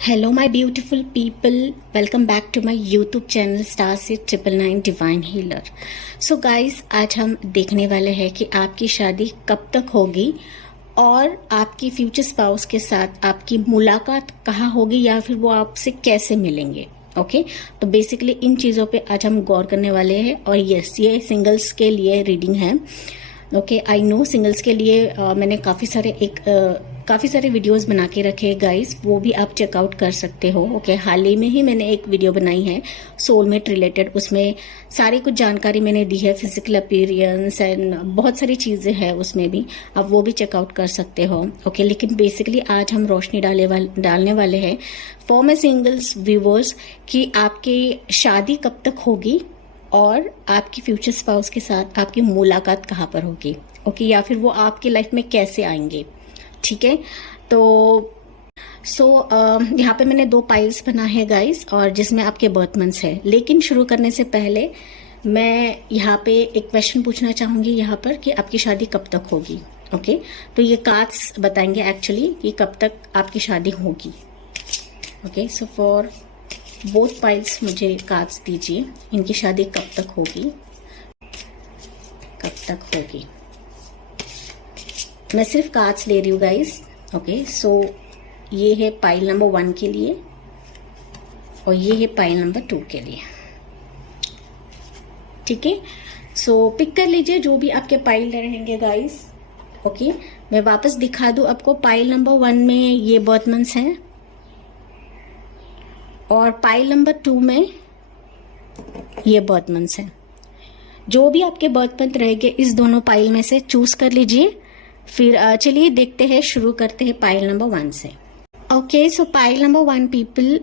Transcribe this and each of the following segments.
Hello my beautiful people, welcome back to my YouTube channel Starseed 999 divine healer. So guys, आज हम देखने वाले हैं कि आपकी शादी कब तक होगी और आपकी फ्यूचर स्पाउस के साथ आपकी मुलाकात कहाँ होगी या फिर वो आपसे कैसे मिलेंगे। ओके तो बेसिकली इन चीज़ों पे आज हम गौर करने वाले हैं। और यस, ये सिंगल्स के लिए रीडिंग है। ओके, आई नो सिंगल्स के लिए मैंने काफ़ी सारे वीडियोस बना के रखे हैं गाइस, वो भी आप चेकआउट कर सकते हो। ओके, हाल ही में ही मैंने एक वीडियो बनाई है सोलमेट रिलेटेड, उसमें सारी कुछ जानकारी मैंने दी है, फिजिकल अपीयरेंस एंड बहुत सारी चीज़ें हैं उसमें भी, आप वो भी चेकआउट कर सकते हो। ओके, लेकिन बेसिकली आज हम रोशनी डालने वाले हैं फॉर माय सिंगल्स व्यूवर्स कि आपकी शादी कब तक होगी और आपकी फ्यूचर स्पाउस के साथ आपकी मुलाकात कहाँ पर होगी। ओके, या फिर वो आपकी लाइफ में कैसे आएंगे। ठीक है, तो यहाँ पे मैंने 2 पाइल्स बना है गाइस, और जिसमें आपके बर्थ मंथ्स है। लेकिन शुरू करने से पहले मैं यहाँ पे एक क्वेश्चन पूछना चाहूंगी यहाँ पर कि आपकी शादी कब तक होगी। ओके, तो ये कार्ड्स बताएंगे एक्चुअली कि कब तक आपकी शादी होगी। Okay, so for both piles मुझे कार्ड्स दीजिए, इनकी शादी कब तक होगी, कब तक होगी। मैं सिर्फ कार्ड्स ले रही हूँ गाइस। ओके, सो ये है पाइल नंबर 1 के लिए और ये है पाइल नंबर 2 के लिए। ठीक है, सो पिक कर लीजिए जो भी आपके पाइल रहेंगे गाइस। ओके, मैं वापस दिखा दूं आपको। पाइल नंबर 1 में ये बर्थ मंथ्स हैं और पाइल नंबर 2 में ये बर्थ मंथ्स हैं। जो भी आपके बर्थ मंथ रहेंगे इस दोनों पाइल में से चूज कर लीजिए। फिर चलिए देखते हैं, शुरू करते हैं पाइल नंबर 1 से। ओके, सो पाइल नंबर 1 पीपल,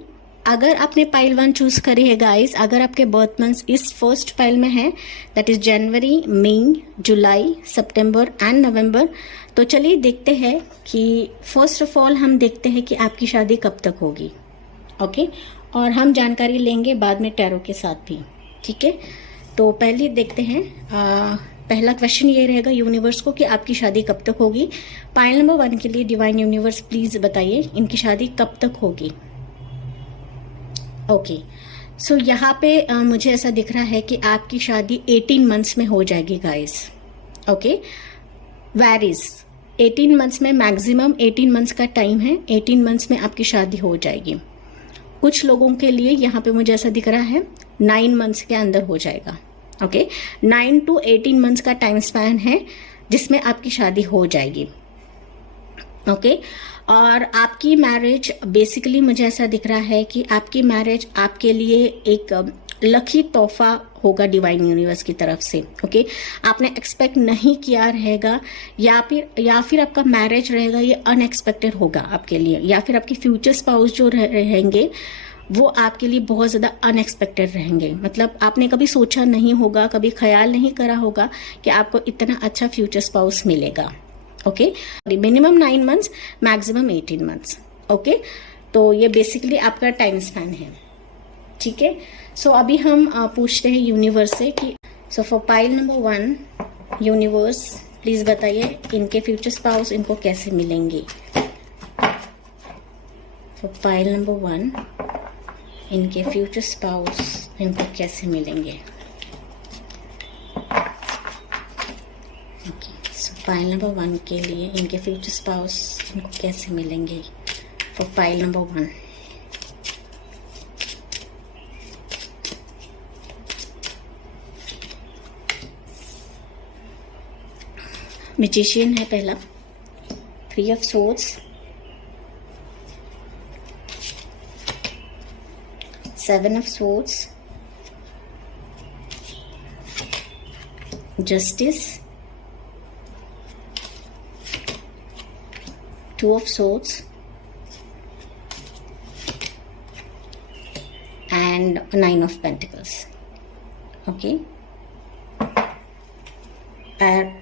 अगर आपने पाइल 1 चूज करी है गाइस, अगर आपके बर्थ मंथ्स इस फर्स्ट पाइल में है, दैट इज जनवरी, मई, जुलाई, सितंबर एंड नवंबर, तो चलिए देखते हैं कि फर्स्ट ऑफ ऑल हम देखते हैं कि आपकी शादी कब तक होगी। ओके, और हम जानकारी लेंगे बाद में टैरो के साथ भी। ठीक है, तो पहले देखते हैं। पहला क्वेश्चन ये रहेगा यूनिवर्स को कि आपकी शादी कब तक होगी। पाइल नंबर 1 के लिए डिवाइन यूनिवर्स प्लीज बताइए इनकी शादी कब तक होगी। ओके, सो यहाँ पे मुझे ऐसा दिख रहा है कि आपकी शादी 18 मंथ्स में हो जाएगी गाइस। ओके, वैरीज 18 मंथ्स में, मैक्सिमम 18 मंथ्स का टाइम है, 18 मंथ्स में आपकी शादी हो जाएगी। कुछ लोगों के लिए यहाँ पे मुझे ऐसा दिख रहा है 9 मंथ्स के अंदर हो जाएगा। ओके, 9 to 18 मंथ्स का टाइम स्पैन है जिसमें आपकी शादी हो जाएगी। ओके, और आपकी मैरिज बेसिकली मुझे ऐसा दिख रहा है कि आपकी मैरिज आपके लिए एक लकी तोहफा होगा डिवाइन यूनिवर्स की तरफ से। ओके, आपने एक्सपेक्ट नहीं किया रहेगा, या फिर आपका मैरिज रहेगा ये अनएक्सपेक्टेड होगा आपके लिए, या फिर आपके फ्यूचर स्पाउस जो रहेंगे वो आपके लिए बहुत ज्यादा अनएक्सपेक्टेड रहेंगे। मतलब आपने कभी सोचा नहीं होगा, कभी ख्याल नहीं करा होगा कि आपको इतना अच्छा फ्यूचर स्पाउस मिलेगा। Okay, minimum 9 months, maximum 18 months. Okay, तो ये बेसिकली आपका टाइम स्पैन है। ठीक है, सो अभी हम पूछते हैं यूनिवर्स से कि so for pile number 1 universe please बताइए इनके फ्यूचर स्पाउस इनको कैसे मिलेंगे। फॉर पाइल नंबर 1 इनके फ्यूचर स्पाउस इनको कैसे मिलेंगे। ओके, सो पाइल नंबर 1 के लिए इनके फ्यूचर स्पाउस इनको कैसे मिलेंगे फॉर पाइल नंबर 1। मैजिशियन है पहला, 3 of swords, 7 of swords, justice, 2 of swords and 9 of pentacles. Okay,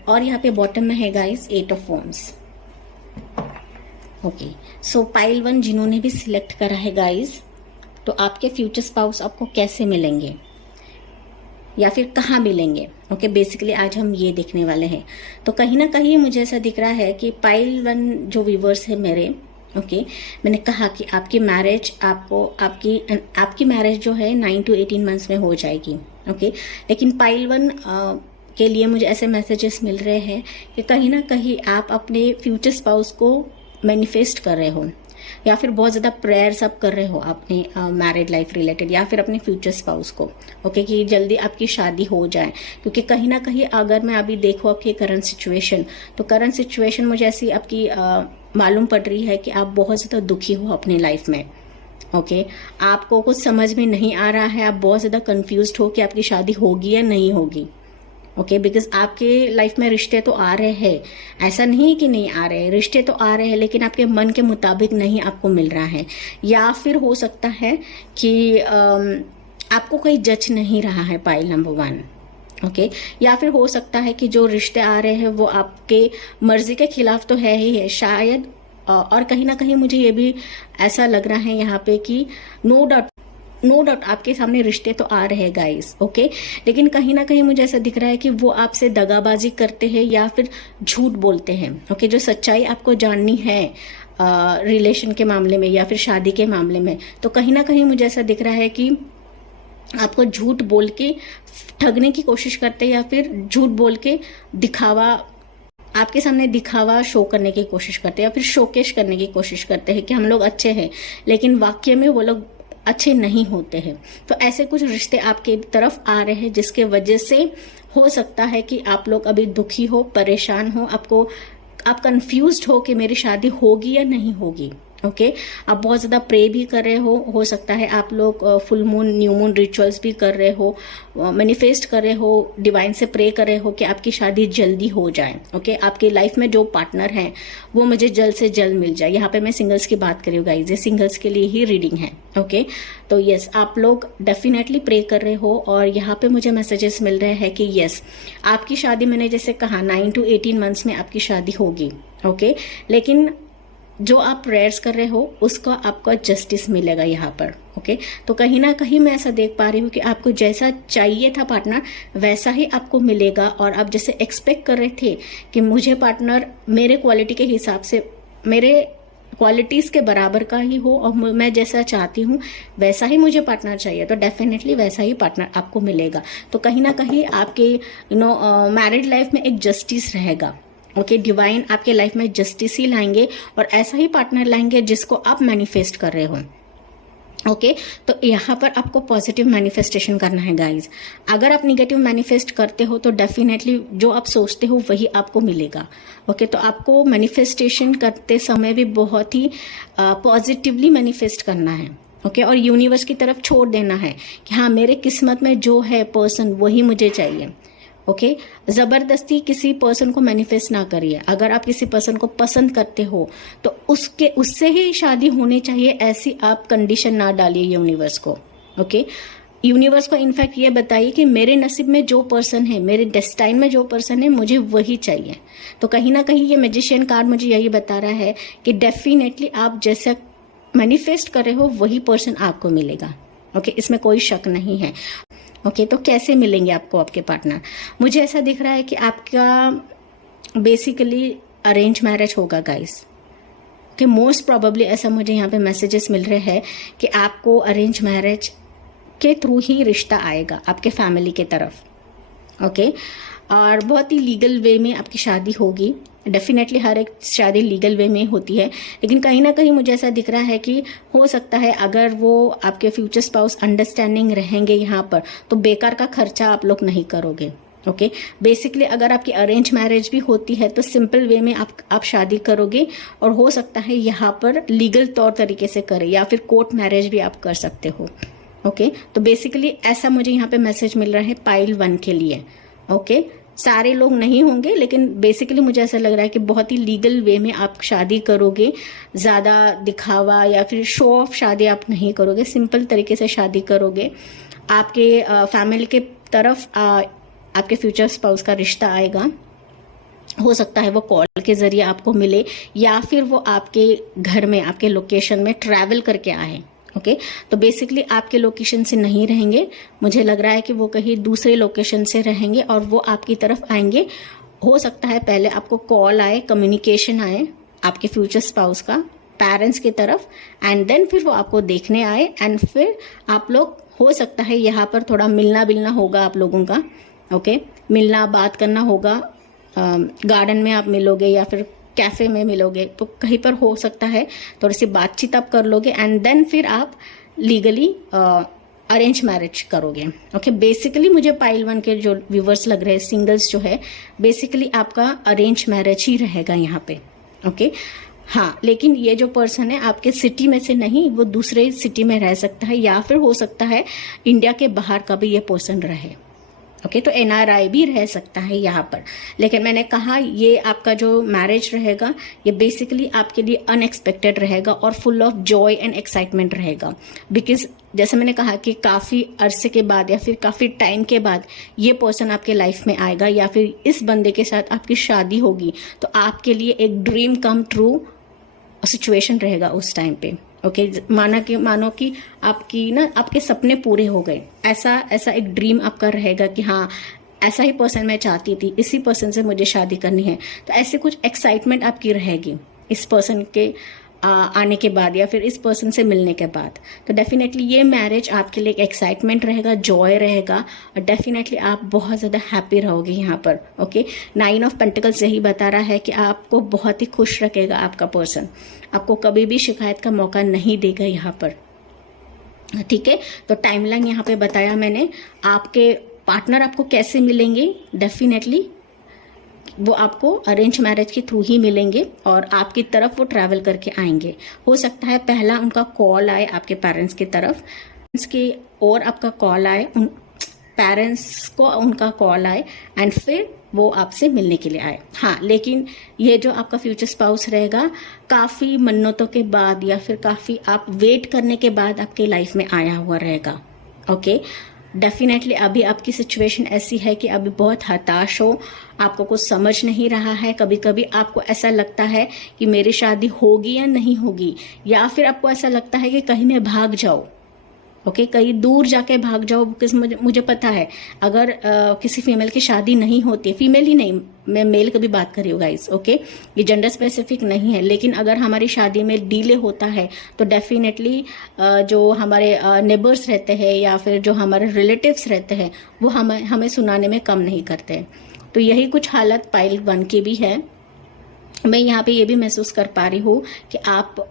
और यहाँ पे बॉटम में है guys 8 of wands. Okay, so pile 1 जिन्होंने भी सिलेक्ट करा है गाइस, तो आपके फ्यूचर स्पाउस आपको कैसे मिलेंगे या फिर कहाँ मिलेंगे। ओके, बेसिकली आज हम ये देखने वाले हैं। तो कहीं ना कहीं मुझे ऐसा दिख रहा है कि पाइल 1 जो व्यूवर्स है मेरे, ओके मैंने कहा कि आपकी मैरिज आपकी मैरिज जो है 9 to 18 मंथ्स में हो जाएगी। ओके लेकिन पाइल 1 के लिए मुझे ऐसे मैसेजेस मिल रहे हैं कि कहीं ना कहीं आप अपने फ्यूचर स्पाउस को मैनिफेस्ट कर रहे हो, या फिर बहुत ज़्यादा प्रेयर्स आप कर रहे हो अपने मैरिड लाइफ रिलेटेड, या फिर अपने फ्यूचर स्पाउस को। ओके कि जल्दी आपकी शादी हो जाए, क्योंकि कहीं ना कहीं अगर मैं अभी देखूँ आपकी करंट सिचुएशन, तो करंट सिचुएशन मुझे ऐसी आपकी मालूम पड़ रही है कि आप बहुत ज़्यादा दुखी हो अपनी लाइफ में। ओके आपको कुछ समझ में नहीं आ रहा है, आप बहुत ज़्यादा कंफ्यूज्ड हो कि आपकी शादी होगी या नहीं होगी। ओके बिकॉज आपके लाइफ में रिश्ते तो आ रहे हैं, ऐसा नहीं कि नहीं आ रहे हैं, रिश्ते तो आ रहे हैं, लेकिन आपके मन के मुताबिक नहीं आपको मिल रहा है। या फिर हो सकता है कि आपको कोई जज नहीं रहा है, पाइल नंबर 1। ओके या फिर हो सकता है कि जो रिश्ते आ रहे हैं वो आपके मर्जी के खिलाफ तो है ही है शायद। और कहीं ना कहीं मुझे ये भी ऐसा लग रहा है यहाँ पे कि नो डाउट आपके सामने रिश्ते तो आ रहे हैं गाइस। ओके लेकिन कहीं ना कहीं मुझे ऐसा दिख रहा है कि वो आपसे दगाबाजी करते हैं या फिर झूठ बोलते हैं। ओके जो सच्चाई आपको जाननी है रिलेशन के मामले में या फिर शादी के मामले में, तो कहीं ना कहीं मुझे ऐसा दिख रहा है कि आपको झूठ बोल के ठगने की कोशिश करते हैं, या फिर झूठ बोल के आपके सामने दिखावा शो करने की कोशिश करते हैं, या फिर शोकेश करने की कोशिश करते हैं कि हम लोग अच्छे हैं, लेकिन वाकई में वो लोग अच्छे नहीं होते हैं। तो ऐसे कुछ रिश्ते आपके तरफ आ रहे हैं, जिसके वजह से हो सकता है कि आप लोग अभी दुखी हो, परेशान हो, आप कंफ्यूज्ड हो कि मेरी शादी होगी या नहीं होगी। ओके आप बहुत ज़्यादा प्रे भी कर रहे हो सकता है आप लोग full moon new moon rituals भी कर रहे हो, मैनिफेस्ट कर रहे हो, डिवाइन से प्रे कर रहे हो कि आपकी शादी जल्दी हो जाए। ओके आपकी लाइफ में जो पार्टनर है वो मुझे जल्द से जल्द मिल जाए। यहाँ पे मैं सिंगल्स की बात कर रही हूँ गाइस, ये सिंगल्स के लिए ही रीडिंग है। ओके तो यस आप लोग डेफिनेटली प्रे कर रहे हो, और यहाँ पे मुझे मैसेजेस मिल रहे हैं कि यस आपकी शादी, मैंने जैसे कहा 9 to 18 मंथ्स में आपकी शादी होगी। ओके लेकिन जो आप प्रेयर्स कर रहे हो उसका आपको जस्टिस मिलेगा यहाँ पर। ओके तो कहीं ना कहीं मैं ऐसा देख पा रही हूँ कि आपको जैसा चाहिए था पार्टनर वैसा ही आपको मिलेगा, और आप जैसे एक्सपेक्ट कर रहे थे कि मुझे पार्टनर मेरे क्वालिटी के हिसाब से, मेरे क्वालिटीज के बराबर का ही हो, और मैं जैसा चाहती हूँ वैसा ही मुझे पार्टनर चाहिए, तो डेफिनेटली वैसा ही पार्टनर आपको मिलेगा। तो कहीं ना कहीं आपके मैरिड लाइफ में एक जस्टिस रहेगा। ओके डिवाइन आपके लाइफ में जस्टिस ही लाएंगे, और ऐसा ही पार्टनर लाएंगे जिसको आप मैनिफेस्ट कर रहे हो। ओके तो यहाँ पर आपको पॉजिटिव मैनिफेस्टेशन करना है गाइज। अगर आप निगेटिव मैनिफेस्ट करते हो तो डेफिनेटली जो आप सोचते हो वही आपको मिलेगा। ओके तो आपको मैनिफेस्टेशन करते समय भी बहुत ही पॉजिटिवली मैनिफेस्ट करना है। ओके और यूनिवर्स की तरफ छोड़ देना है कि हाँ मेरे किस्मत में जो है पर्सन वही मुझे चाहिए। ओके जबरदस्ती किसी पर्सन को मैनिफेस्ट ना करिए। अगर आप किसी पर्सन को पसंद करते हो तो उससे ही शादी होनी चाहिए, ऐसी आप कंडीशन ना डालिए यूनिवर्स को। ओके यूनिवर्स को इनफैक्ट ये बताइए कि मेरे नसीब में जो पर्सन है, मेरे डेस्टाइन में जो पर्सन है, मुझे वही चाहिए। तो कहीं ना कहीं ये मैजिशियन कार्ड मुझे यही बता रहा है कि डेफिनेटली आप जैसा मैनिफेस्ट कर रहे हो वही पर्सन आपको मिलेगा। ओके इसमें कोई शक नहीं है। ओके तो कैसे मिलेंगे आपको आपके पार्टनर? मुझे ऐसा दिख रहा है कि आपका बेसिकली अरेंज मैरिज होगा गाइस। कि मोस्ट प्रोबेबली ऐसा मुझे यहाँ पे मैसेजेस मिल रहे हैं कि आपको अरेंज मैरिज के थ्रू ही रिश्ता आएगा आपके फैमिली के तरफ। ओके और बहुत ही लीगल वे में आपकी शादी होगी। डेफिनेटली हर एक शादी लीगल वे में होती है, लेकिन कहीं ना कहीं मुझे ऐसा दिख रहा है कि हो सकता है अगर वो आपके फ्यूचर स्पाउस अंडरस्टैंडिंग रहेंगे यहाँ पर, तो बेकार का खर्चा आप लोग नहीं करोगे। ओके बेसिकली अगर आपकी अरेंज मैरिज भी होती है तो सिंपल वे में आप शादी करोगे, और हो सकता है यहाँ पर लीगल तौर तरीके से करें, या फिर कोर्ट मैरिज भी आप कर सकते हो। ओके तो बेसिकली ऐसा मुझे यहाँ पे मैसेज मिल रहा है पाइल 1 के लिए। ओके सारे लोग नहीं होंगे, लेकिन बेसिकली मुझे ऐसा लग रहा है कि बहुत ही लीगल वे में आप शादी करोगे। ज़्यादा दिखावा या फिर शो ऑफ शादी आप नहीं करोगे, सिंपल तरीके से शादी करोगे। आपके फैमिली के तरफ आपके फ्यूचर स्पाउस का रिश्ता आएगा। हो सकता है वो कॉल के जरिए आपको मिले, या फिर वो आपके घर में, आपके लोकेशन में ट्रैवल करके आए। ओके तो बेसिकली आपके लोकेशन से नहीं रहेंगे, मुझे लग रहा है कि वो कहीं दूसरे लोकेशन से रहेंगे और वो आपकी तरफ आएंगे। हो सकता है पहले आपको कॉल आए, कम्युनिकेशन आए आपके फ्यूचर स्पाउस का, पेरेंट्स की तरफ, एंड देन फिर वो आपको देखने आए, एंड फिर आप लोग, हो सकता है यहाँ पर थोड़ा मिलना बिलना होगा आप लोगों का, ओके, मिलना बात करना होगा, गार्डन में आप मिलोगे या फिर कैफे में मिलोगे, तो कहीं पर हो सकता है थोड़ी सी बातचीत आप कर लोगे, एंड देन फिर आप लीगली अरेंज मैरिज करोगे। ओके, बेसिकली मुझे पाइल 1 के जो व्यूवर्स लग रहे हैं, सिंगल्स जो है, बेसिकली आपका अरेंज मैरिज ही रहेगा यहाँ पे। ओके, हाँ, लेकिन ये जो पर्सन है आपके सिटी में से नहीं, वो दूसरे सिटी में रह सकता है, या फिर हो सकता है इंडिया के बाहर का भी ये पर्सन रहे। ओके, तो NRI भी रह सकता है यहाँ पर। लेकिन मैंने कहा ये आपका जो मैरिज रहेगा ये बेसिकली आपके लिए अनएक्सपेक्टेड रहेगा और full of Joy and excitement रहेगा, बिकॉज जैसे मैंने कहा कि काफ़ी अरसे के बाद या फिर काफ़ी टाइम के बाद ये पर्सन आपके लाइफ में आएगा, या फिर इस बंदे के साथ आपकी शादी होगी, तो आपके लिए एक ड्रीम कम ट्रू सिचुएशन रहेगा उस टाइम पे। ओके, मानो कि आपके सपने पूरे हो गए, ऐसा एक ड्रीम आपका रहेगा कि हाँ, ऐसा ही पर्सन मैं चाहती थी, इसी पर्सन से मुझे शादी करनी है। तो ऐसे कुछ एक्साइटमेंट आपकी रहेगी इस पर्सन के आने के बाद या फिर इस पर्सन से मिलने के बाद। तो डेफिनेटली ये मैरिज आपके लिए एक एक्साइटमेंट रहेगा, जॉय रहेगा, और डेफिनेटली आप बहुत ज़्यादा हैप्पी रहोगे यहाँ पर। ओके, 9 ऑफ पेंटिकल्स यही बता रहा है कि आपको बहुत ही खुश रखेगा आपका पर्सन, आपको कभी भी शिकायत का मौका नहीं देगा यहाँ पर। ठीक है, तो टाइमलाइन यहाँ पे बताया मैंने। आपके पार्टनर आपको कैसे मिलेंगे, डेफिनेटली वो आपको अरेंज मैरिज के थ्रू ही मिलेंगे और आपकी तरफ वो ट्रैवल करके आएंगे। हो सकता है पहला उनका कॉल आए आपके पेरेंट्स की तरफ, की और आपका कॉल आए, उन पेरेंट्स को उनका कॉल आए, एंड फिर वो आपसे मिलने के लिए आए। हाँ, लेकिन ये जो आपका फ्यूचर स्पाउस रहेगा काफ़ी मन्नतों के बाद या फिर काफ़ी आप वेट करने के बाद आपके लाइफ में आया हुआ रहेगा। ओके, डेफिनेटली अभी आपकी सिचुएशन ऐसी है कि अभी बहुत हताश हो, आपको कुछ समझ नहीं रहा है। कभी कभी आपको ऐसा लगता है कि मेरी शादी होगी या नहीं होगी, या फिर आपको ऐसा लगता है कि कहीं मैं भाग जाऊँ। ओके, कहीं दूर जाके भाग जाओ, बिकॉज मुझे पता है अगर किसी फीमेल की शादी नहीं होती है, फीमेल ही नहीं, मैं मेल की भी बात कर रही हूँ गाइस। ओके, ये जेंडर स्पेसिफिक नहीं है, लेकिन अगर हमारी शादी में डिले होता है तो डेफिनेटली जो हमारे नेबर्स रहते हैं या फिर जो हमारे रिलेटिव्स रहते हैं वो हमें सुनाने में कम नहीं करते। तो यही कुछ हालत पाइल 1 की भी है। मैं यहाँ पे ये भी महसूस कर पा रही हूँ कि आप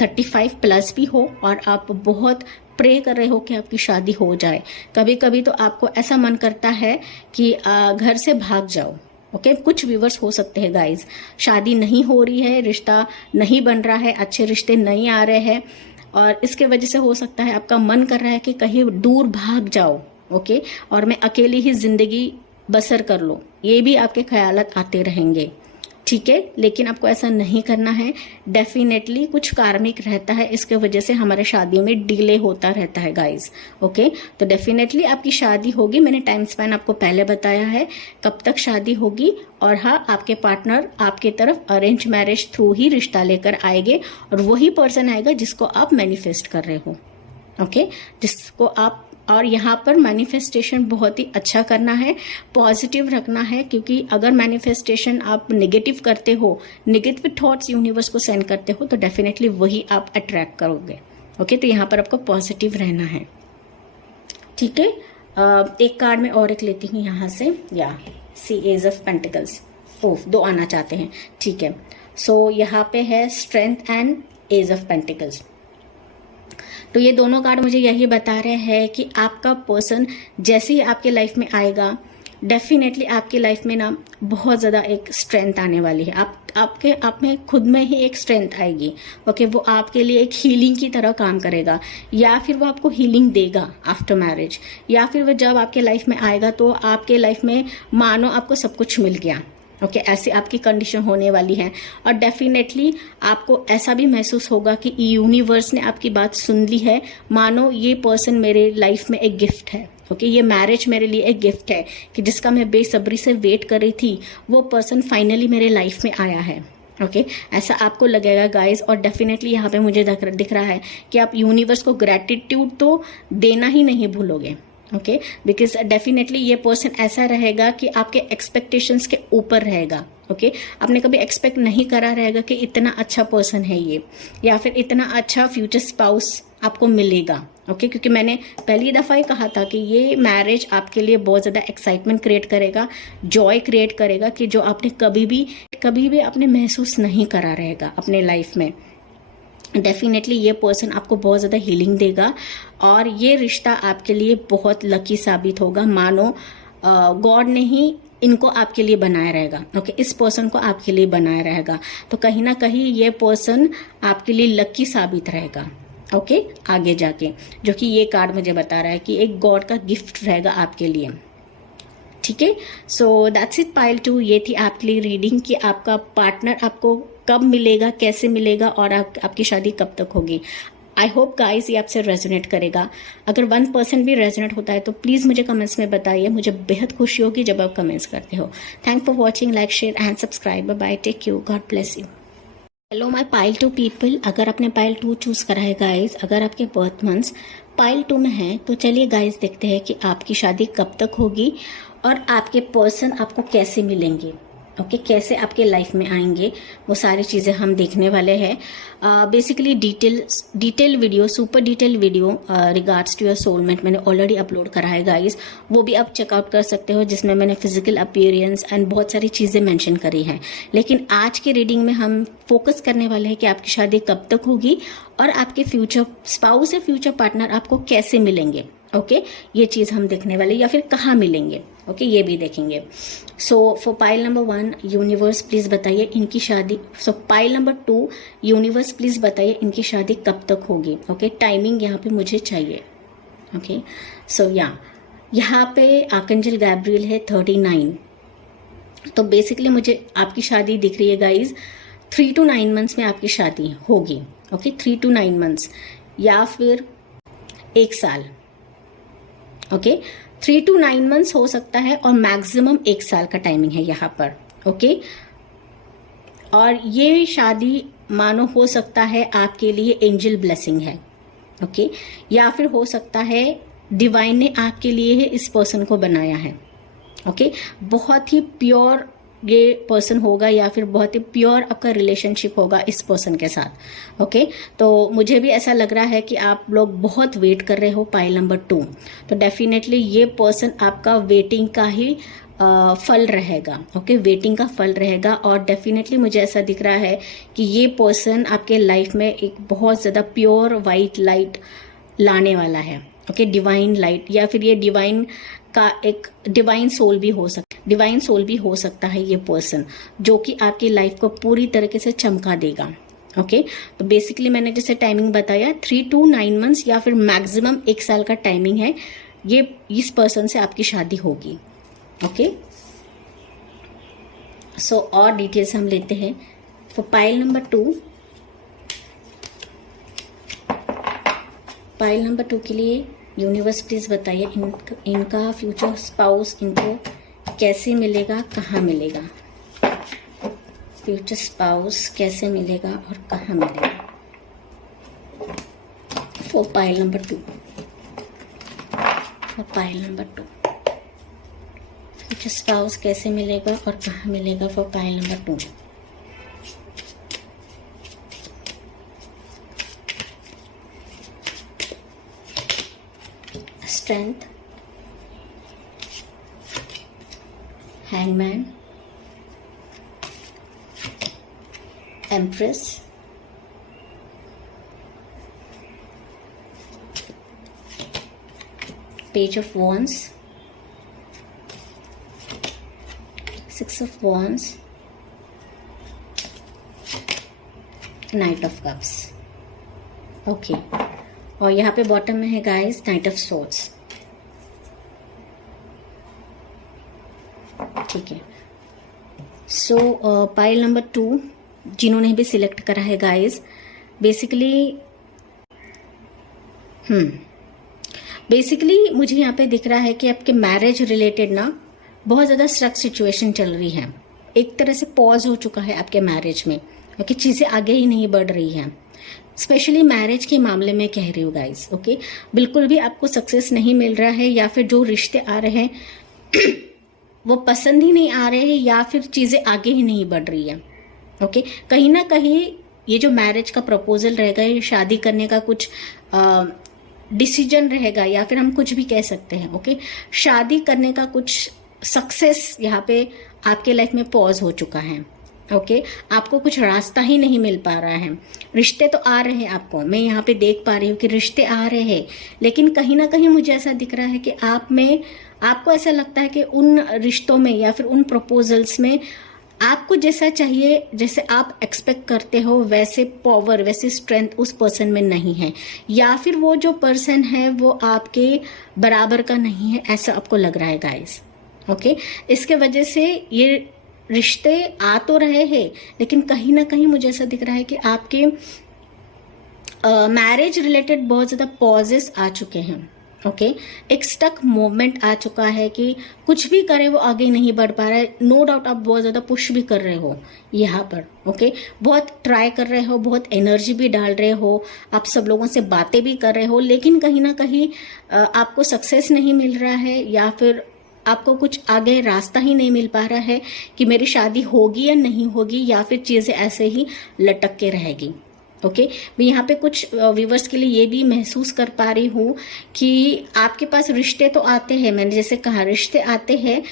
35 प्लस भी हो और आप बहुत प्रे कर रहे हो कि आपकी शादी हो जाए। कभी कभी तो आपको ऐसा मन करता है कि घर से भाग जाओ। ओके, कुछ व्यूवर्स हो सकते हैं गाइज, शादी नहीं हो रही है, रिश्ता नहीं बन रहा है, अच्छे रिश्ते नहीं आ रहे हैं, और इसके वजह से हो सकता है आपका मन कर रहा है कि कहीं दूर भाग जाओ। ओके, और मैं अकेली ही जिंदगी बसर कर लो, ये भी आपके ख्यालात आते रहेंगे। ठीक है, लेकिन आपको ऐसा नहीं करना है। डेफिनेटली कुछ कार्मिक रहता है, इसके वजह से हमारे शादियों में डिले होता रहता है गाइस। ओके, तो डेफिनेटली आपकी शादी होगी। मैंने टाइम स्पैन आपको पहले बताया है कब तक शादी होगी, और हाँ, आपके पार्टनर आपके तरफ अरेंज मैरिज थ्रू ही रिश्ता लेकर आएंगे, और वही पर्सन आएगा जिसको आप मैनिफेस्ट कर रहे हो। ओके, जिसको आप, और यहाँ पर मैनिफेस्टेशन बहुत ही अच्छा करना है, पॉजिटिव रखना है, क्योंकि अगर मैनिफेस्टेशन आप नेगेटिव करते हो, नेगेटिव थॉट्स यूनिवर्स को सेंड करते हो, तो डेफिनेटली वही आप अट्रैक्ट करोगे। ओके, तो यहाँ पर आपको पॉजिटिव रहना है। ठीक है, एक कार्ड में और एक लेती हूँ यहाँ से, या सी एज ऑफ पेंटिकल्स। ओह, 2 आना चाहते हैं, ठीक है। सो यहाँ पे है strength and ace of pentacles. तो ये दोनों कार्ड मुझे यही बता रहे हैं कि आपका पर्सन जैसे ही आपके लाइफ में आएगा, डेफिनेटली आपकी लाइफ में ना बहुत ज़्यादा एक स्ट्रेंथ आने वाली है। आप में खुद में ही एक स्ट्रेंथ आएगी। ओके, वो आपके लिए एक हीलिंग की तरह काम करेगा, या फिर वो आपको हीलिंग देगा आफ्टर मैरिज, या फिर वो जब आपके लाइफ में आएगा तो आपके लाइफ में मानो आपको सब कुछ मिल गया। ओके, ऐसी आपकी कंडीशन होने वाली है, और डेफिनेटली आपको ऐसा भी महसूस होगा कि यूनिवर्स ने आपकी बात सुन ली है, मानो ये पर्सन मेरे लाइफ में एक गिफ्ट है। ओके, ये मैरिज मेरे लिए एक गिफ्ट है कि जिसका मैं बेसब्री से वेट कर रही थी, वो पर्सन फाइनली मेरे लाइफ में आया है। ओके, ऐसा आपको लगेगा गाइस, और डेफिनेटली यहाँ पे मुझे दिख रहा है कि आप यूनिवर्स को ग्रैटिट्यूड तो देना ही नहीं भूलोगे। ओके, बिकॉज डेफिनेटली ये पर्सन ऐसा रहेगा कि आपके एक्सपेक्टेशंस के ऊपर रहेगा। ओके, आपने कभी एक्सपेक्ट नहीं करा रहेगा कि इतना अच्छा पर्सन है ये, या फिर इतना अच्छा फ्यूचर स्पाउस आपको मिलेगा। ओके, क्योंकि मैंने पहली दफ़ा ही कहा था कि ये मैरिज आपके लिए बहुत ज़्यादा एक्साइटमेंट क्रिएट करेगा, जॉय क्रिएट करेगा, कि जो आपने कभी भी आपने महसूस नहीं करा रहेगा अपने लाइफ में। डेफिनेटली ये पर्सन आपको बहुत ज़्यादा हीलिंग देगा और ये रिश्ता आपके लिए बहुत लकी साबित होगा। मानो गॉड ने ही इनको आपके लिए बनाया रहेगा। ओके, इस पर्सन को आपके लिए बनाया रहेगा, तो कहीं ना कहीं ये पर्सन आपके लिए लकी साबित रहेगा। ओके, आगे जाके जो कि ये कार्ड मुझे बता रहा है कि एक गॉड का गिफ्ट रहेगा आपके लिए। ठीक है, सो दैट्स इट पाइल 2। ये थी आपके लिए रीडिंग कि आपका पार्टनर आपको कब मिलेगा, कैसे मिलेगा और आपकी शादी कब तक होगी। आई होप गाइस ये आपसे रेजोनेट करेगा। अगर 1% भी रेजोनेट होता है तो प्लीज़ मुझे कमेंट्स में बताइए, मुझे बेहद खुशी होगी जब आप कमेंट्स करते हो। Thank for watching, like, share and subscribe. Bye, take you, God bless you. Hello my pile 2 people, अगर आपने पाइल 2 चूज करा है गाइस, अगर आपके बर्थ मंथ्स पाइल 2 में है तो चलिए गाइस देखते हैं कि आपकी शादी कब तक होगी और आपके पर्सन आपको कैसे मिलेंगे। ओके, कैसे आपके लाइफ में आएंगे, वो सारी चीज़ें हम देखने वाले हैं। Basically detail video, super detail video regards to your soulmate मैंने ऑलरेडी अपलोड करा है गाइस, वो भी आप चेकआउट कर सकते हो, जिसमें मैंने फिजिकल अपीयरेंस एंड बहुत सारी चीज़ें मेंशन करी हैं। लेकिन आज की रीडिंग में हम फोकस करने वाले हैं कि आपकी शादी कब तक होगी और आपके फ्यूचर स्पाउस या फ्यूचर पार्टनर आपको कैसे मिलेंगे। ओके, ये चीज़ हम देखने वाले, या फिर कहाँ मिलेंगे। ओके, ये भी देखेंगे। So for pile number 1, universe please बताइए इनकी शादी। सो पाइल नंबर 2, यूनिवर्स प्लीज़ बताइए इनकी शादी कब तक होगी। ओके, टाइमिंग यहाँ पे मुझे चाहिए। ओके, सो यहाँ पे आर्कएंजल गैब्रियल है 39। तो बेसिकली मुझे आपकी शादी दिख रही है गाइज, 3 to 9 मंथ्स में आपकी शादी होगी। ओके, 3 to 9 मंथ्स या फिर 1 साल। ओके, 3 to 9 मंथ्स हो सकता है और मैक्सिमम 1 साल का टाइमिंग है यहाँ पर। ओके, और ये शादी मानो हो सकता है आपके लिए एंजल ब्लेसिंग है। ओके, या फिर हो सकता है डिवाइन ने आपके लिए ही इस पर्सन को बनाया है। ओके, बहुत ही प्योर ये पर्सन होगा या फिर बहुत ही प्योर आपका रिलेशनशिप होगा इस पर्सन के साथ। ओके, तो मुझे भी ऐसा लग रहा है कि आप लोग बहुत वेट कर रहे हो पाइल नंबर 2। तो डेफिनेटली ये पर्सन आपका वेटिंग का ही फल रहेगा। ओके, वेटिंग का फल रहेगा और डेफिनेटली मुझे ऐसा दिख रहा है कि ये पर्सन आपके लाइफ में एक बहुत ज़्यादा प्योर वाइट लाइट लाने वाला है। ओके, डिवाइन लाइट, या फिर ये डिवाइन का एक डिवाइन सोल भी हो सकता है ये पर्सन, जो कि आपकी लाइफ को पूरी तरीके से चमका देगा। ओके, तो बेसिकली मैंने जैसे टाइमिंग बताया 3 to 9 मंथ्स या फिर मैक्सिमम 1 साल का टाइमिंग है, ये इस पर्सन से आपकी शादी होगी। ओके, सो और डिटेल्स हम लेते हैं। तो पाइल नंबर 2 के लिए यूनिवर्स प्लीज बताइए इनका फ्यूचर स्पाउस इनको कैसे मिलेगा, कहाँ मिलेगा। फ्यूचर स्पाउस कैसे मिलेगा और कहाँ मिलेगा for pile number 2। Future spouse कैसे मिलेगा और कहाँ मिलेगा for pile number 2। Strength, hangman, empress, page of wands, 6 of wands, night of cups. Okay, और यहाँ पे बॉटम में है गाइस नाइट ऑफ सोर्ड्स। ठीक है, सो पाइल नंबर 2 जिन्होंने भी सिलेक्ट करा है गाइस, बेसिकली मुझे यहाँ पे दिख रहा है कि आपके मैरिज रिलेटेड ना बहुत ज़्यादा स्ट्रक सिचुएशन चल रही है। एक तरह से पॉज हो चुका है आपके मैरिज में, क्योंकि चीज़ें आगे ही नहीं बढ़ रही हैं। स्पेशली मैरिज के मामले में कह रही हूँ गाइस, ओके। बिल्कुल भी आपको सक्सेस नहीं मिल रहा है, या फिर जो रिश्ते आ रहे हैं वो पसंद ही नहीं आ रहे हैं, या फिर चीजें आगे ही नहीं बढ़ रही है, ओके। कहीं ना कहीं ये जो मैरिज का प्रपोजल रहेगा, ये शादी करने का कुछ डिसीजन रहेगा, या फिर हम कुछ भी कह सकते हैं, ओके। शादी करने का कुछ सक्सेस यहाँ पे आपके लाइफ में पॉज हो चुका है, ओके। आपको कुछ रास्ता ही नहीं मिल पा रहा है। रिश्ते तो आ रहे हैं आपको, मैं यहाँ पे देख पा रही हूँ कि रिश्ते आ रहे हैं, लेकिन कहीं ना कहीं मुझे ऐसा दिख रहा है कि आपको ऐसा लगता है कि उन रिश्तों में या फिर उन प्रपोजल्स में आपको जैसा चाहिए, जैसे आप एक्सपेक्ट करते हो, वैसे पावर, वैसी स्ट्रेंथ उस पर्सन में नहीं है, या फिर वो जो पर्सन है वो आपके बराबर का नहीं है, ऐसा आपको लग रहा है गाइस, ओके। इसके वजह से ये रिश्ते आ तो रहे हैं, लेकिन कहीं ना कहीं मुझे ऐसा दिख रहा है कि आपके मैरिज रिलेटेड बहुत ज्यादा पॉजेस आ चुके हैं, ओके। एक स्टक मोमेंट आ चुका है कि कुछ भी करे वो आगे नहीं बढ़ पा रहा है। नो डाउट आप बहुत ज्यादा पुश भी कर रहे हो यहाँ पर, ओके। बहुत ट्राई कर रहे हो, बहुत एनर्जी भी डाल रहे हो, आप सब लोगों से बातें भी कर रहे हो, लेकिन कहीं ना कहीं आपको सक्सेस नहीं मिल रहा है, या फिर आपको कुछ आगे रास्ता ही नहीं मिल पा रहा है कि मेरी शादी होगी या नहीं होगी, या फिर चीजें ऐसे ही लटक के रहेगी, ओके। मैं यहाँ पे कुछ व्यूवर्स के लिए ये भी महसूस कर पा रही हूँ कि आपके पास रिश्ते तो आते हैं, मैंने जैसे कहा रिश्ते आते हैं,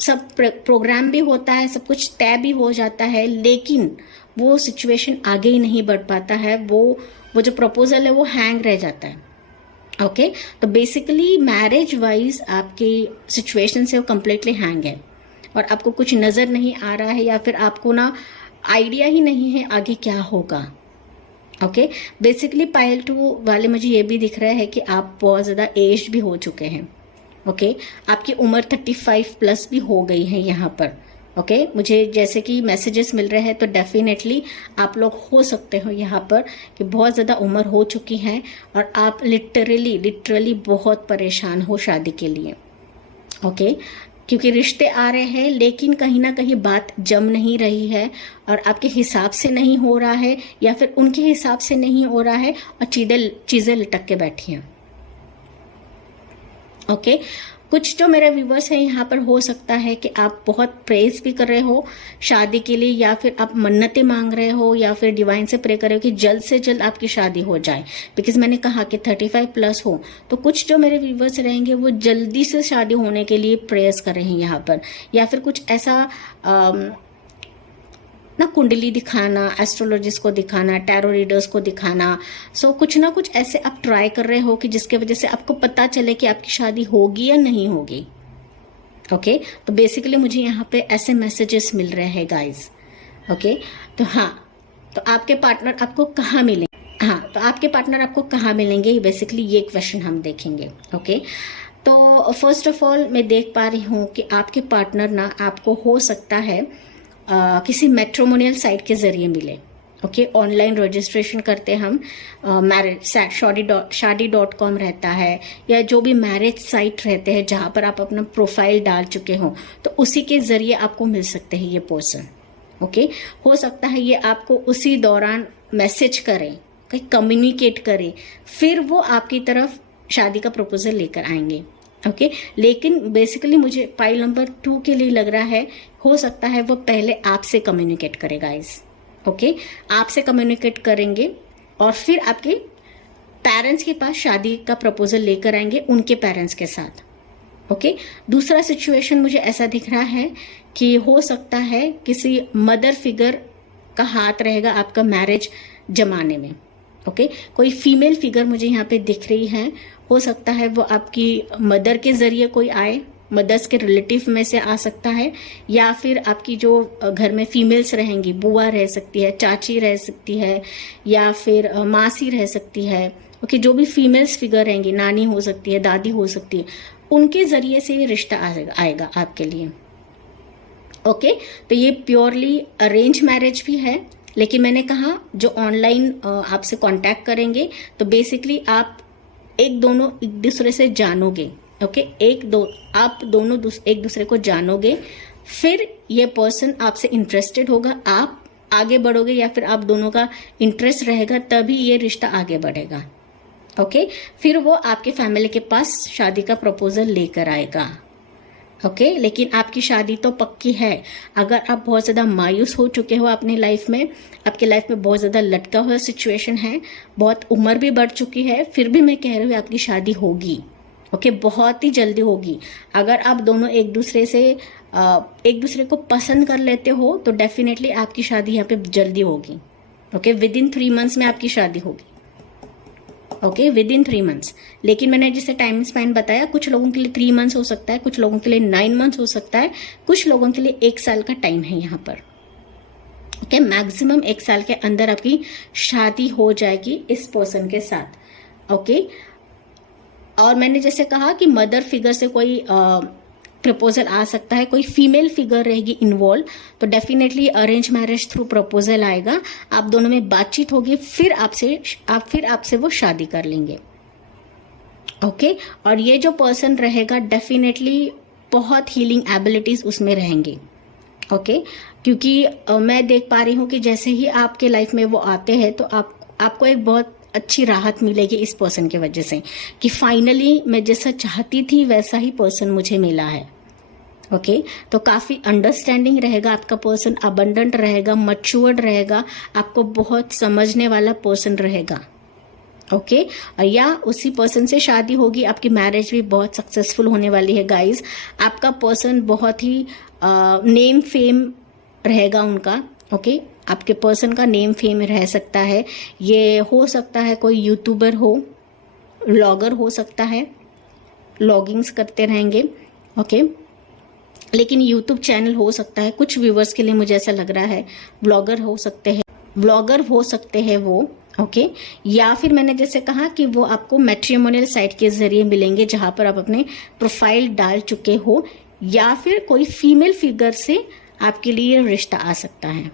सब प्रोग्राम भी होता है, सब कुछ तय भी हो जाता है, लेकिन वो सिचुएशन आगे ही नहीं बढ़ पाता है, वो जो प्रपोजल है वो हैंग रह जाता है, ओके। तो बेसिकली मैरिज वाइज आपकी सिचुएशन से वो कम्प्लीटली हैंग है, और आपको कुछ नजर नहीं आ रहा है, या फिर आपको ना आइडिया ही नहीं है आगे क्या होगा, ओके। बेसिकली पायल 2 वाले मुझे ये भी दिख रहा है कि आप बहुत ज्यादा एज भी हो चुके हैं, ओके। आपकी उम्र 35 प्लस भी हो गई है यहाँ पर, ओके। मुझे जैसे कि मैसेजेस मिल रहे हैं, तो डेफिनेटली आप लोग हो सकते हो यहाँ पर कि बहुत ज़्यादा उम्र हो चुकी है, और आप लिटरली बहुत परेशान हो शादी के लिए, ओके। क्योंकि रिश्ते आ रहे हैं, लेकिन कहीं ना कहीं बात जम नहीं रही है, और आपके हिसाब से नहीं हो रहा है, या फिर उनके हिसाब से नहीं हो रहा है, और चीज़ें लटक के बैठी हैं, ओके। कुछ जो मेरे व्यूवर्स हैं यहाँ पर, हो सकता है कि आप बहुत प्रेज भी कर रहे हो शादी के लिए, या फिर आप मन्नतें मांग रहे हो, या फिर डिवाइन से प्रे कर रहे हो कि जल्द से जल्द आपकी शादी हो जाए। बिकॉज मैंने कहा कि 35 प्लस हो, तो कुछ जो मेरे व्यूवर्स रहेंगे वो जल्दी से शादी होने के लिए प्रेयर्स कर रहे हैं यहाँ पर, या फिर कुछ ऐसा ना कुंडली दिखाना, एस्ट्रोलॉजिस्ट को दिखाना, टैरो रीडर्स को दिखाना, सो कुछ ना कुछ ऐसे आप ट्राई कर रहे हो कि जिसके वजह से आपको पता चले कि आपकी शादी होगी या नहीं होगी, ओके। तो बेसिकली मुझे यहाँ पे ऐसे मैसेजेस मिल रहे हैं गाइस, ओके। तो हाँ, तो आपके पार्टनर आपको कहाँ मिलेंगे, हाँ, तो आपके पार्टनर आपको कहाँ मिलेंगे, बेसिकली ये क्वेश्चन हम देखेंगे, ओके। तो फर्स्ट ऑफ ऑल मैं देख पा रही हूँ कि आपके पार्टनर ना आपको हो सकता है किसी मैट्रिमोनियल साइट के जरिए मिले, ओके। ऑनलाइन रजिस्ट्रेशन करते हम, मैरिज शादी.com रहता है, या जो भी मैरिज साइट रहते हैं जहाँ पर आप अपना प्रोफाइल डाल चुके हो, तो उसी के जरिए आपको मिल सकते हैं ये पर्सन, ओके। हो सकता है ये आपको उसी दौरान मैसेज करें, कहीं कम्युनिकेट करें, फिर वो आपकी तरफ शादी का प्रपोजल लेकर आएंगे, ओके। लेकिन बेसिकली मुझे पाइल नंबर 2 के लिए लग रहा है, हो सकता है वो पहले आपसे कम्युनिकेट करेगा गाइस, ओके। आपसे कम्युनिकेट करेंगे, और फिर आपके पेरेंट्स के पास शादी का प्रपोजल लेकर आएंगे, उनके पेरेंट्स के साथ, ओके। दूसरा सिचुएशन मुझे ऐसा दिख रहा है कि हो सकता है किसी मदर फिगर का हाथ रहेगा आपका मैरिज जमाने में, ओके। कोई फीमेल फिगर मुझे यहाँ पे दिख रही है, हो सकता है वो आपकी मदर के जरिए कोई आए, मदर्स के रिलेटिव में से आ सकता है, या फिर आपकी जो घर में फीमेल्स रहेंगी, बुआ रह सकती है, चाची रह सकती है, या फिर मासी रह सकती है, ओके। जो भी फीमेल्स फिगर रहेंगी, नानी हो सकती है, दादी हो सकती है, उनके जरिए से ये रिश्ता आएगा आपके लिए, ओके। तो ये प्योरली अरेंज मैरिज भी है, लेकिन मैंने कहा जो ऑनलाइन आपसे कांटेक्ट करेंगे, तो बेसिकली आप एक दूसरे से जानोगे, ओके। आप दोनों एक दूसरे को जानोगे, फिर ये पर्सन आपसे इंटरेस्टेड होगा, आप आगे बढ़ोगे या फिर आप दोनों का इंटरेस्ट रहेगा तभी ये रिश्ता आगे बढ़ेगा। ओके, फिर वो आपके फैमिली के पास शादी का प्रपोजल लेकर आएगा। ओके, लेकिन आपकी शादी तो पक्की है। अगर आप बहुत ज़्यादा मायूस हो चुके हो अपनी लाइफ में, आपकी लाइफ में बहुत ज़्यादा लटका हुआ सिचुएशन है, बहुत उम्र भी बढ़ चुकी है, फिर भी मैं कह रही हूँ आपकी शादी होगी। ओके, बहुत ही जल्दी होगी। अगर आप दोनों एक दूसरे को पसंद कर लेते हो तो डेफिनेटली आपकी शादी यहाँ पे जल्दी होगी। ओके, विद इन 3 मंथ्स में आपकी शादी होगी। Okay, with in 3 months. लेकिन मैंने जिसे टाइम स्पैन बताया, कुछ लोगों के लिए 3 मंथ्स हो सकता है, कुछ लोगों के लिए 9 मंथ्स हो सकता है, कुछ लोगों के लिए 1 साल का टाइम है यहाँ पर। ओके, मैक्सिमम 1 साल के अंदर आपकी शादी हो जाएगी इस पर्सन के साथ। ओके, और मैंने जैसे कहा कि मदर फिगर से कोई प्रपोजल आ सकता है, कोई फीमेल फिगर रहेगी इन्वॉल्व, तो definitely arrange marriage through proposal आएगा, आप दोनों में बातचीत होगी, फिर आपसे वो शादी कर लेंगे। ओके, और ये जो पर्सन रहेगा डेफिनेटली बहुत हीलिंग एबिलिटीज उसमें रहेंगे। ओके, क्योंकि मैं देख पा रही हूँ कि जैसे ही आपके लाइफ में वो आते हैं तो आपको एक बहुत अच्छी राहत मिलेगी इस पर्सन की वजह से, कि फाइनली मैं जैसा चाहती थी वैसा ही पर्सन मुझे मिला है। ओके, तो काफ़ी अंडरस्टैंडिंग रहेगा आपका पर्सन, अबंडेंट रहेगा, मैच्योर्ड रहेगा, आपको बहुत समझने वाला पर्सन रहेगा। ओके, या उसी पर्सन से शादी होगी, आपकी मैरिज भी बहुत सक्सेसफुल होने वाली है गाइज। आपका पर्सन बहुत ही नेम फेम रहेगा उनका। ओके, आपके पर्सन का नेम फेम रह सकता है। ये हो सकता है कोई यूट्यूबर हो, व्लॉगर हो सकता है, व्लॉगिंग्स करते रहेंगे। ओके, लेकिन यूट्यूब चैनल हो सकता है, कुछ व्यूवर्स के लिए मुझे ऐसा लग रहा है व्लॉगर हो सकते हैं वो। ओके, या फिर मैंने जैसे कहा कि वो आपको मैट्रिमोनियल साइट के जरिए मिलेंगे जहां पर आप अपने प्रोफाइल डाल चुके हो, या फिर कोई फीमेल फिगर से आपके लिए रिश्ता आ सकता है।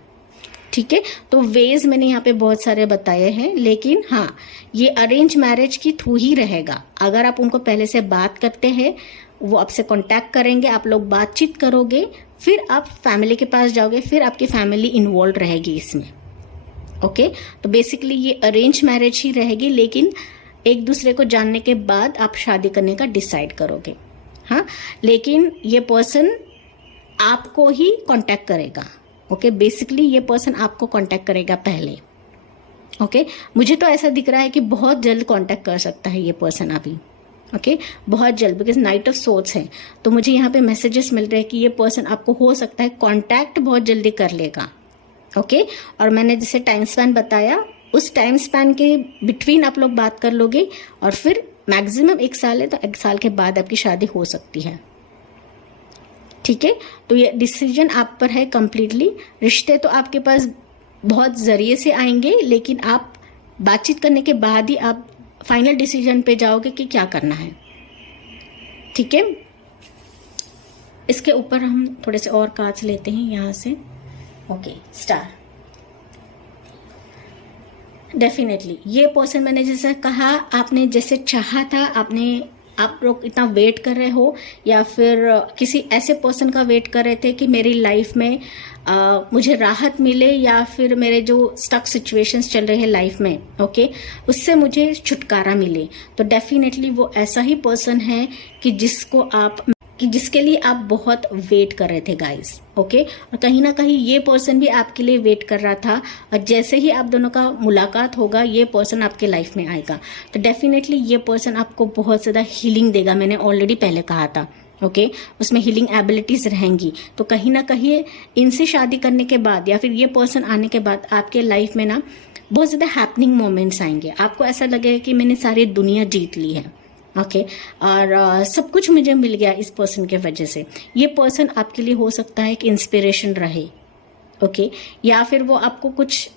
ठीक है, तो वेज मैंने यहाँ पे बहुत सारे बताए हैं, लेकिन हाँ, ये अरेंज मैरिज की थ्रू ही रहेगा। अगर आप उनको पहले से बात करते हैं, वो आपसे कांटेक्ट करेंगे, आप लोग बातचीत करोगे, फिर आप फैमिली के पास जाओगे, फिर आपकी फैमिली इन्वॉल्व रहेगी इसमें। ओके, तो बेसिकली ये अरेंज मैरिज ही रहेगी, लेकिन एक दूसरे को जानने के बाद आप शादी करने का डिसाइड करोगे। हाँ, लेकिन ये पर्सन आपको ही कांटेक्ट करेगा। ओके, बेसिकली ये पर्सन आपको कांटेक्ट करेगा पहले। ओके, मुझे तो ऐसा दिख रहा है कि बहुत जल्द कांटेक्ट कर सकता है ये पर्सन अभी। ओके, बहुत जल्द, बिकॉज नाइट ऑफ सोर्ड्स है, तो मुझे यहाँ पे मैसेजेस मिल रहे हैं कि ये पर्सन आपको हो सकता है कांटेक्ट बहुत जल्दी कर लेगा। ओके, और मैंने जैसे टाइम स्पैन बताया, उस टाइम स्पैन के बिटवीन आप लोग बात कर लोगे, और फिर मैक्सिमम 1 साल है, तो 1 साल के बाद आपकी शादी हो सकती है। ठीक है, तो ये डिसीजन आप पर है कंप्लीटली। रिश्ते तो आपके पास बहुत जरिए से आएंगे, लेकिन आप बातचीत करने के बाद ही आप फाइनल डिसीजन पे जाओगे कि क्या करना है। ठीक है, इसके ऊपर हम थोड़े से और कार्ड्स लेते हैं यहाँ से। Okay, star. डेफिनेटली ये पर्सन, मैंने जैसे कहा, आपने जैसे चाहा था, आप लोग इतना वेट कर रहे हो, या फिर किसी ऐसे पर्सन का वेट कर रहे थे कि मेरी लाइफ में मुझे राहत मिले, या फिर मेरे जो स्टक सिचुएशंस चल रहे हैं लाइफ में, ओके, उससे मुझे छुटकारा मिले। तो डेफिनेटली वो ऐसा ही पर्सन है कि जिसके लिए आप बहुत वेट कर रहे थे गाइस। ओके, और कहीं ना कहीं ये पर्सन भी आपके लिए वेट कर रहा था, और जैसे ही आप दोनों का मुलाकात होगा, ये पर्सन आपके लाइफ में आएगा। तो डेफिनेटली ये पर्सन आपको बहुत ज़्यादा हीलिंग देगा, मैंने ऑलरेडी पहले कहा था। ओके, उसमें हीलिंग एबिलिटीज रहेंगी। तो कहीं ना कहीं इनसे शादी करने के बाद, या फिर ये पर्सन आने के बाद, आपके लाइफ में ना बहुत ज़्यादा हैपनिंग मोमेंट्स आएंगे। आपको ऐसा लगेगा कि मैंने सारी दुनिया जीत ली है। ओके, और सब कुछ मुझे मिल गया इस पर्सन के वजह से। ये पर्सन आपके लिए हो सकता है कि इंस्पिरेशन रहे। ओके, या फिर वो आपको कुछ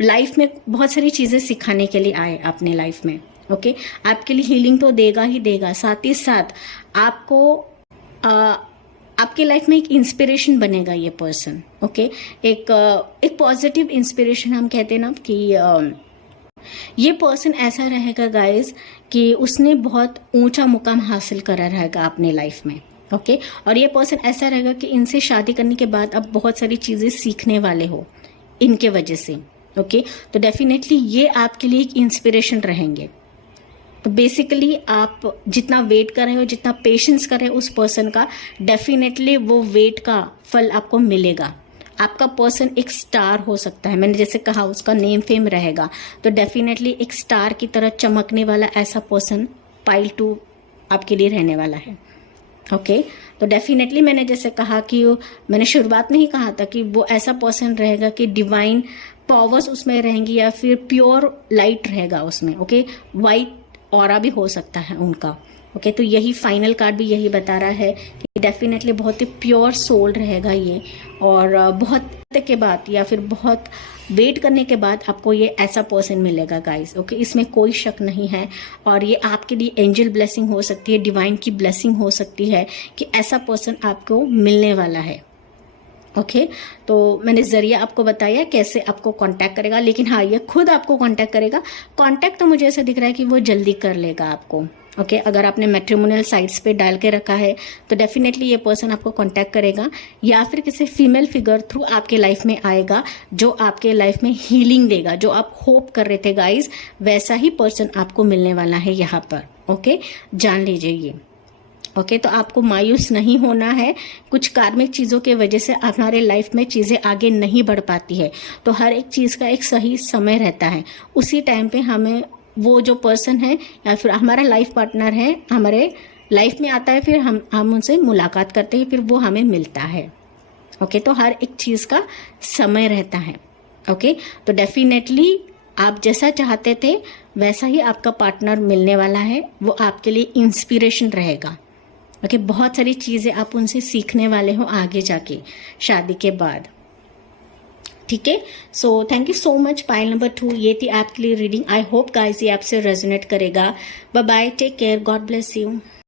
लाइफ में बहुत सारी चीज़ें सिखाने के लिए आए अपने लाइफ में। ओके, आपके लिए हीलिंग तो देगा ही देगा, साथ ही साथ आपको आपके लाइफ में एक इंस्पिरेशन बनेगा ये पर्सन। ओके, एक पॉजिटिव इंस्पिरेशन हम कहते हैं ना कि ये पर्सन ऐसा रहेगा गाइस कि उसने बहुत ऊंचा मुकाम हासिल करा रहेगा अपने लाइफ में। ओके, और ये पर्सन ऐसा रहेगा कि इनसे शादी करने के बाद आप बहुत सारी चीज़ें सीखने वाले हो। इनके वजह से। ओके, तो डेफिनेटली ये आपके लिए एक इंस्पिरेशन रहेंगे। तो बेसिकली आप जितना वेट कर रहे हो, जितना पेशेंस कर रहे हो उस पर्सन का, डेफिनेटली वो वेट का फल आपको मिलेगा। आपका पर्सन एक स्टार हो सकता है, मैंने जैसे कहा उसका नेम फेम रहेगा, तो डेफिनेटली एक स्टार की तरह चमकने वाला ऐसा पर्सन पाइल 2 आपके लिए रहने वाला है। ओके, तो डेफिनेटली मैंने जैसे कहा कि मैंने शुरुआत में ही कहा था कि वो ऐसा पर्सन रहेगा कि डिवाइन पावर्स उसमें रहेंगी या फिर प्योर लाइट रहेगा उसमें। ओके, वाइट ऑरा भी हो सकता है उनका। ओके, तो यही फाइनल कार्ड भी यही बता रहा है कि डेफिनेटली बहुत ही प्योर सोल रहेगा ये, और बहुत के बाद या फिर बहुत वेट करने के बाद आपको ये ऐसा पर्सन मिलेगा गाइस। ओके, इसमें कोई शक नहीं है, और ये आपके लिए एंजल ब्लेसिंग हो सकती है, डिवाइन की ब्लेसिंग हो सकती है कि ऐसा पर्सन आपको मिलने वाला है। ओके, तो मैंने जरिया आपको बताया कैसे आपको कांटेक्ट करेगा, लेकिन हाँ ये खुद आपको कांटेक्ट करेगा। कांटेक्ट तो मुझे ऐसा दिख रहा है कि वो जल्दी कर लेगा आपको। ओके, अगर आपने मैट्रिमोनियल साइट्स पे डाल के रखा है तो डेफिनेटली ये पर्सन आपको कांटेक्ट करेगा, या फिर किसी फीमेल फिगर थ्रू आपके लाइफ में आएगा जो आपके लाइफ में हीलिंग देगा। जो आप होप कर रहे थे गाइज, वैसा ही पर्सन आपको मिलने वाला है यहाँ पर। ओके, जान लीजिए ये। ओके, तो आपको मायूस नहीं होना है। कुछ कार्मिक चीज़ों के वजह से हमारे लाइफ में चीज़ें आगे नहीं बढ़ पाती है, तो हर एक चीज़ का एक सही समय रहता है। उसी टाइम पे हमें वो जो पर्सन है या फिर हमारा लाइफ पार्टनर है हमारे लाइफ में आता है, फिर हम उनसे मुलाकात करते हैं, फिर वो हमें मिलता है। ओके, तो हर एक चीज़ का समय रहता है। ओके, तो डेफिनेटली आप जैसा चाहते थे वैसा ही आपका पार्टनर मिलने वाला है। वो आपके लिए इंस्पिरेशन रहेगा। ओके, बहुत सारी चीज़ें आप उनसे सीखने वाले हो आगे जाके शादी के बाद। ठीक है, so thank you so much. Pile number 2 ये थी आपके लिए रीडिंग। आई होप गाइस ये आपसे रेजोनेट करेगा। Bye bye, take care, God bless you.